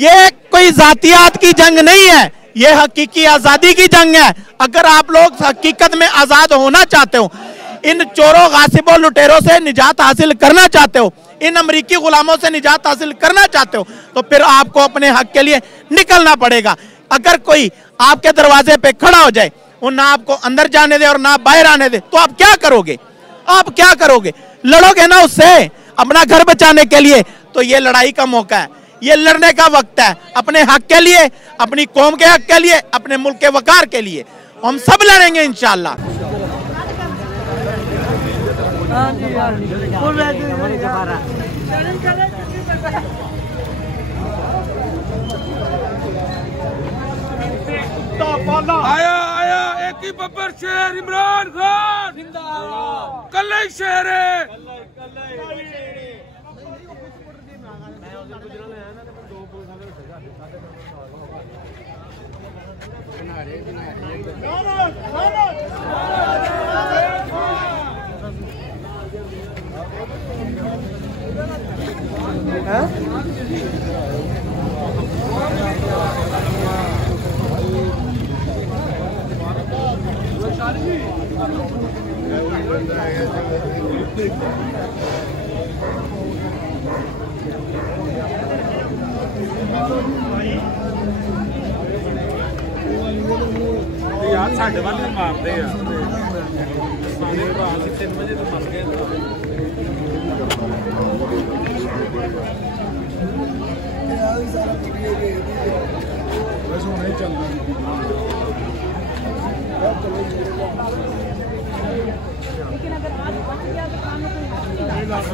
ये कोई जातियात की जंग नहीं है, ये हकीकी आजादी की जंग है। अगर आप लोग हकीकत में आजाद होना चाहते हो, इन चोरों गासिबों लुटेरों से निजात हासिल करना चाहते हो, इन अमरीकी गुलामों से निजात हासिल करना चाहते हो, तो फिर आपको अपने हक के लिए निकलना पड़ेगा। अगर कोई आपके दरवाजे पे खड़ा हो जाए और ना आपको अंदर जाने दे और ना बाहर आने दे, तो आप क्या करोगे? आप क्या करोगे? लड़ोगे ना उससे अपना घर बचाने के लिए। तो ये लड़ाई का मौका है, ये लड़ने का वक्त है, अपने हक के लिए, अपनी कौम के हक के लिए, अपने मुल्क के वकार के लिए। हम सब लड़ेंगे इंशाअल्लाह। आया आया एक ही बब्बर शेर इमरान खान जिंदाबाद, कल्ले शेर है। यार साढ़े वाले मारते हैं, 3 बजे तो मर गए। नहीं चल रहा, लेकिन अगर आज बच गया तो काम बाहर